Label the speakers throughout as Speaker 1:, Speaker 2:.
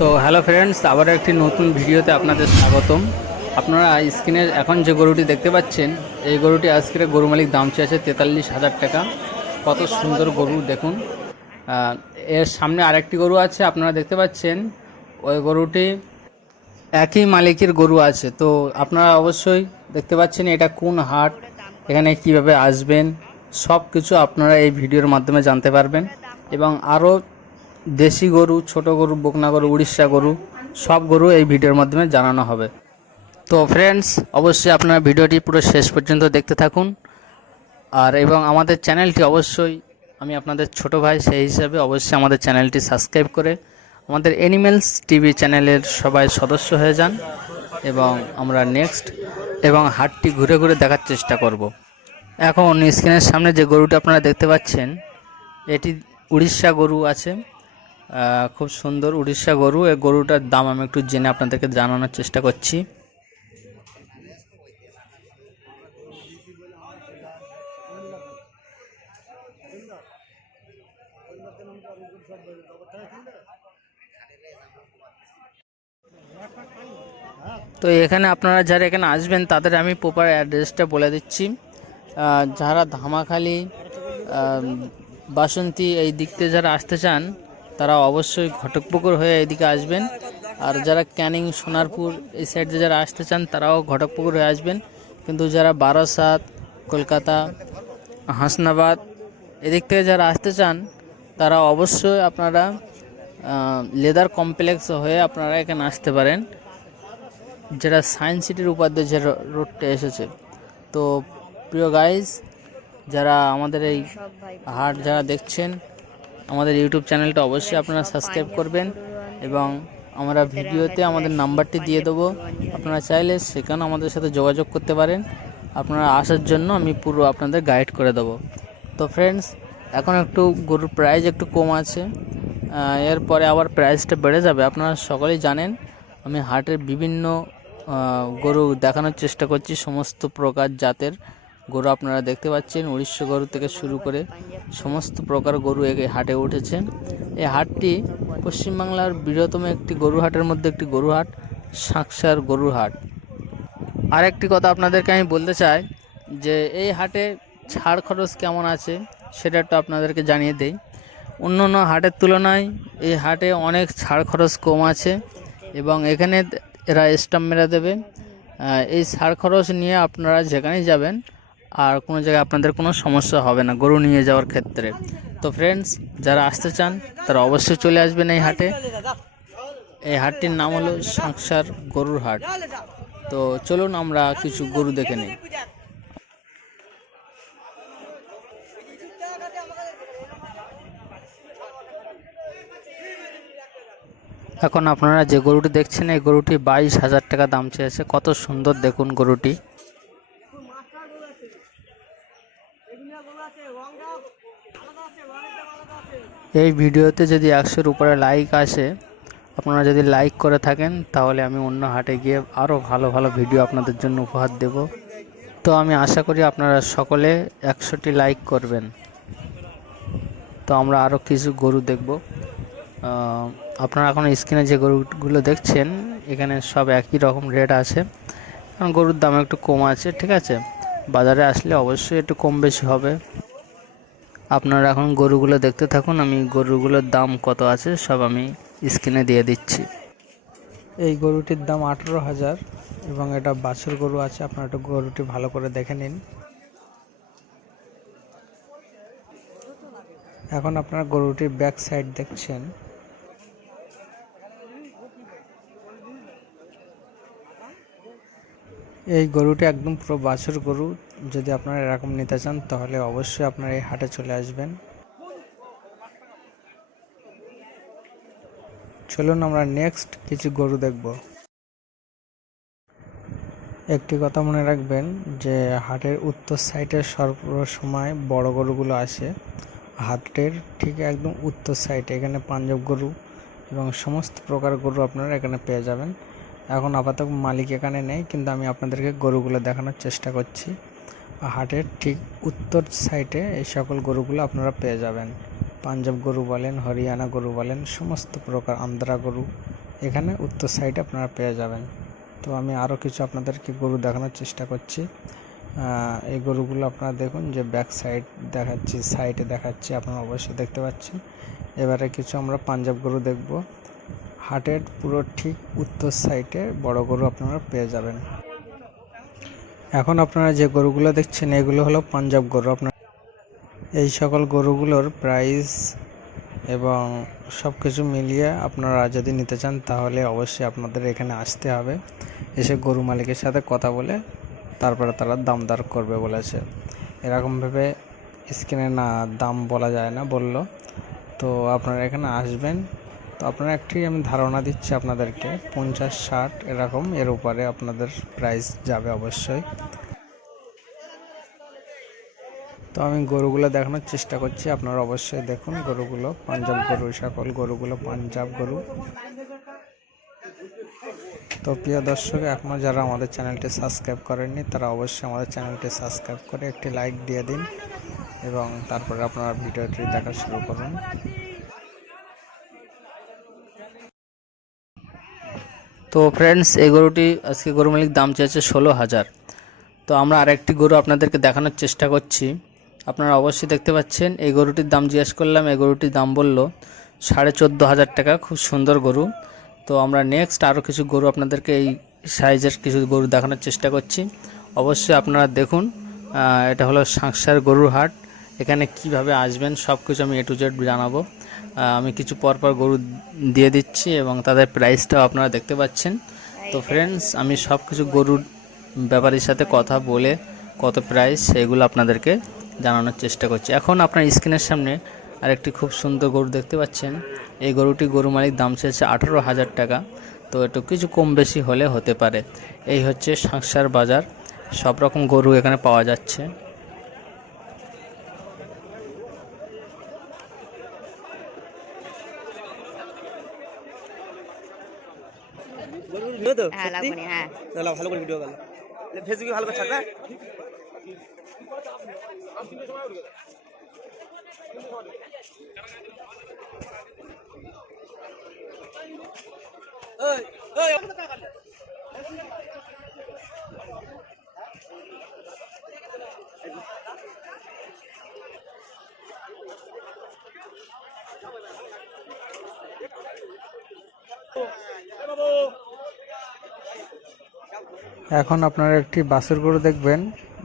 Speaker 1: তো hello friends আবার একটি নতুন ভিডিওতে আপনাদের স্বাগতম। আপনারা স্ক্রিনে এখন যে গরুটি দেখতে পাচ্ছেন, এই গরুটি আজকের গরু মালিক দাম চেয়েছে তেতাল্লিশ হাজার টাকা। কত সুন্দর গরু, দেখুন। এর সামনে আরেকটি গরু আছে, আপনারা দেখতে পাচ্ছেন। ওই গরুটি একই মালিকের গরু আছে। তো আপনারা অবশ্যই দেখতে পাচ্ছেন এটা কোন হাট, এখানে কীভাবে আসবেন সব কিছু আপনারা এই ভিডিওর মাধ্যমে জানতে পারবেন। এবং আরও দেশি গরু, ছোট গরু, বকনা গরু, উড়িষ্যা গরু, সব গরু এই ভিডিওর মাধ্যমে জানানো হবে। তো ফ্রেন্ডস অবশ্যই আপনারা ভিডিওটি পুরো শেষ পর্যন্ত দেখতে থাকুন। আর এবং আমাদের চ্যানেলটি অবশ্যই আমি আপনাদের ছোট ভাই সেই হিসাবে অবশ্যই আমাদের চ্যানেলটি সাবস্ক্রাইব করে আমাদের এনিমেলস টিভি চ্যানেলের সবাই সদস্য হয়ে যান এবং আমরা নেক্সট এবং হাটটি ঘুরে ঘুরে দেখার চেষ্টা করব। এখন স্ক্রিনের সামনে যে গরুটা আপনারা দেখতে পাচ্ছেন, এটি উড়িষ্যা গরু আছে। খুব সুন্দর উড়িষ্যা গরু। এই গরুটার দাম আমি একটু জেনে আপনাদেরকে জানানোর চেষ্টা করছি। তো এখানে আপনারা যারা এখানে আসবেন, তাদের আমি প্রপার অ্যাড্রেসটা বলে দিচ্ছি। যারা ধামাখালি বাসন্তী এই দিক থেকে যারা আসতে চান তারা অবশ্যই ঘটকপুকুর হয়ে এদিকে আসবেন। আর যারা ক্যানিং, সোনারপুর এই সাইডে যারা আসতে চান, তারাও ঘটকপুকুর হয়ে আসবেন। কিন্তু যারা বারাসাত, কলকাতা, হাসনাবাদ এদিক থেকে যারা আসতে চান, তারা অবশ্যই আপনারা লেদার কমপ্লেক্স হয়ে আপনারা এখানে আসতে পারেন, যেটা সায়েন্স সিটির উপাদ্য যে রোডটা এসেছে। তো প্রিয় গাইজ যারা আমাদের এই হাট যারা দেখছেন আমাদের ইউটিউব চ্যানেলটা অবশ্যই আপনারা সাবস্ক্রাইব করবেন এবং আমরা ভিডিওতে আমাদের নাম্বারটি দিয়ে দেবো। আপনারা চাইলে সেখানে আমাদের সাথে যোগাযোগ করতে পারেন। আপনারা আসার জন্য আমি পুরো আপনাদের গাইড করে দেবো। তো ফ্রেন্ডস এখন একটু গরুর প্রাইস একটু কম আছে। এরপরে আবার প্রাইসটা বেড়ে যাবে। আপনারা সকলেই জানেন, আমি হাটের বিভিন্ন গরু দেখানোর চেষ্টা করছি, সমস্ত প্রকার জাতের। গরু আপনারা দেখতে পাচ্ছেন, উড়িষ্যা গরু থেকে শুরু করে সমস্ত প্রকার গরু এই হাটে উঠেছে। এই হাটটি পশ্চিমবাংলার বৃহত্তম একটি গরু হাটের মধ্যে একটি গরু হাট সাকসার গরুর হাট। আরেকটি কথা আপনাদেরকে আমি বলতে চাই যে, এই হাটে ছাড় খরচ কেমন আছে সেটা একটু আপনাদেরকে জানিয়ে দেই। অন্য অন্য হাটের তুলনায় এই হাটে অনেক ছাড় খরচ কম আছে এবং এখানে এরা স্টাম্প মেরা দেবে। এই ছাড় খরচ নিয়ে আপনারা যেখানেই যাবেন আর কোনো জায়গায় আপনাদের কোনো সমস্যা হবে না, গরু নিয়ে যাওয়ার ক্ষেত্রে। তো ফ্রেন্ডস যারা আসতে চান, তারা অবশ্যই চলে আসবেন এই হাটে। এই হাটটির নাম হলো সংসার গরুর হাট। তো চলুন আমরা কিছু গরু দেখে নিই। এখন আপনারা যে গরুটি দেখছেন, এই গরুটি বাইশ হাজার টাকা দাম চেয়েছে। কত সুন্দর দেখুন গরুটি। এই ভিডিওতে যদি একশোর উপরে লাইক আসে, আপনারা যদি লাইক করে থাকেন, তাহলে আমি অন্য হাটে গিয়ে আরও ভালো ভালো ভিডিও আপনাদের জন্য উপহার দেব। তো আমি আশা করি আপনারা সকলে একশোটি লাইক করবেন। তো আমরা আরও কিছু গরু দেখব। আপনারা এখন স্ক্রিনে যে গরুগুলো দেখছেন, এখানে সব একই রকম রেট আছে। কারণ গরুর দাম একটু কম আছে, ঠিক আছে? বাজারে আসলে অবশ্যই একটু কম বেশি হবে। আপনারা এখন গরুগুলো দেখতে থাকুন, আমি গরুগুলোর দাম কত আছে সব আমি স্ক্রিনে দিয়ে দিচ্ছি। এই গরুটির দাম আঠেরো হাজার এবং এটা বাছুর গরু আছে, আপনারা একটু গরুটি ভালো করে দেখে নিন। এখন আপনারা গরুটির ব্যাক সাইড দেখছেন। এই গরুটি একদম পুরো বাছুর গরু যদি আপনারা এরকম নিতে চান, তাহলে অবশ্যই আপনারা এই হাটে চলে আসবেন। চলুন আমরা নেক্সট কিছু গরু দেখব। একটি কথা মনে রাখবেন যে, হাটের উত্তর সাইডে সর্বসময় বড় গরুগুলো আসে। হাটের ঠিক একদম উত্তর সাইডে, এখানে পাঞ্জাব গরু এবং সমস্ত প্রকার গরু আপনারা এখানে পেয়ে যাবেন। এখন আপাতত মালিক এখানে নেই, কিন্তু আমি আপনাদেরকে গরুগুলো দেখানোর চেষ্টা করছি। হাটের ঠিক উত্তর সাইডে এই সকল গরুগুলো আপনারা পেয়ে যাবেন। পাঞ্জাব গরু বলেন, হরিয়ানা গরু বলেন, সমস্ত প্রকার আন্ধ্রা গরু
Speaker 2: এখানে উত্তর সাইডে আপনারা পেয়ে যাবেন। তো আমি আরও কিছু আপনাদেরকে গরু দেখানোর চেষ্টা করছি। এই গরুগুলো আপনারা দেখুন যে ব্যাক সাইড দেখাচ্ছি সাইডে দেখাচ্ছি, আপনারা অবশ্যই দেখতে পাচ্ছেন। এবারে কিছু আমরা পাঞ্জাব গরু দেখব। হাটের পুরো ঠিক উত্তর সাইডে বড় গরু আপনারা পেয়ে যাবেন। এখন আপনারা যে গরুগুলো দেখছেন, এগুলো হলো পাঞ্জাব গরু। আপনার এই সকল গরুগুলোর প্রাইস এবং সব কিছু মিলিয়ে আপনারা যদি নিতে চান, তাহলে অবশ্যই আপনাদের এখানে আসতে হবে। এসে গরু মালিকের সাথে কথা বলে তারপরে তারা দাম দর করবে বলেছে। এরকমভাবে স্ক্রিনে না দাম বলা যায় না বলল। তো আপনারা এখানে আসবেন আপনারা একটি আমি ধারণা দিচ্ছি আপনাদেরকে, পঞ্চাশ ষাট এরকম এর উপরে আপনাদের প্রাইস যাবে অবশ্যই। তো আমি গরুগুলো দেখানোর চেষ্টা করছি, আপনারা অবশ্যই দেখুন গরুগুলো, পাঞ্জাব গরু সকল গরুগুলো পাঞ্জাব গরু। তো প্রিয় দর্শক এখনও যারা আমাদের চ্যানেলটি সাবস্ক্রাইব করেননি, তারা অবশ্যই আমাদের চ্যানেলটি সাবস্ক্রাইব করে একটি লাইক দিয়ে দিন এবং তারপরে আপনারা ভিডিওটি দেখা শুরু করুন।
Speaker 1: তো ফ্রেন্ডস এই গরুটি আজকে গরু মালিক দাম চেয়েছে ষোলো হাজার। তো আমরা আরেকটি গরু আপনাদেরকে দেখানোর চেষ্টা করছি। আপনারা অবশ্যই দেখতে পাচ্ছেন, এই গরুটির দাম জিজ্ঞেস করলাম, এই গরুটির দাম বলল সাড়ে চোদ্দ হাজার টাকা, খুব সুন্দর গরু। তো আমরা নেক্সট আরও কিছু গরু আপনাদেরকে এই সাইজের কিছু গরু দেখানোর চেষ্টা করছি। অবশ্যই আপনারা দেখুন এটা হলো সাংসার গরুর হাট। এখানে কীভাবে আসবেন সব কিছু আমি এ টু জেড জানাব। আমি কিছু পরপর গরু দিয়ে দিচ্ছি এবং তাদের প্রাইসটাও আপনারা দেখতে পাচ্ছেন। তো ফ্রেন্ডস আমি সব কিছু গরুর ব্যাপারীর সাথে কথা বলে কত প্রাইস সেগুলো আপনাদেরকে জানানোর চেষ্টা করছি। এখন আপনার স্ক্রিনের সামনে আরেকটি খুব সুন্দর গরু দেখতে পাচ্ছেন। এই গরুটি গরু মালিক দাম চেয়েছে আঠারো হাজার টাকা। তো একটু কিছু কম বেশি হলে হতে পারে। এই হচ্ছে সংসার বাজার। সব রকম গরু এখানে পাওয়া যাচ্ছে।
Speaker 3: গরুর ভিডিও তো?
Speaker 4: হ্যাঁ লাগবে হ্যাঁ।
Speaker 3: তাহলে ভালো করে ভিডিও গেল ফেসবুকে ভালো করে ছাড়বে
Speaker 2: এখন আপনারা একটি বাসের গরু দেখবেন।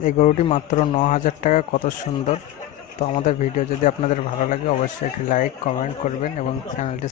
Speaker 2: এই গরুটি মাত্র ন হাজার টাকা, কত সুন্দর। তো আমাদের ভিডিও যদি আপনাদের ভালো লাগে, অবশ্যই একটি লাইক, কমেন্ট করবেন এবং চ্যানেলটি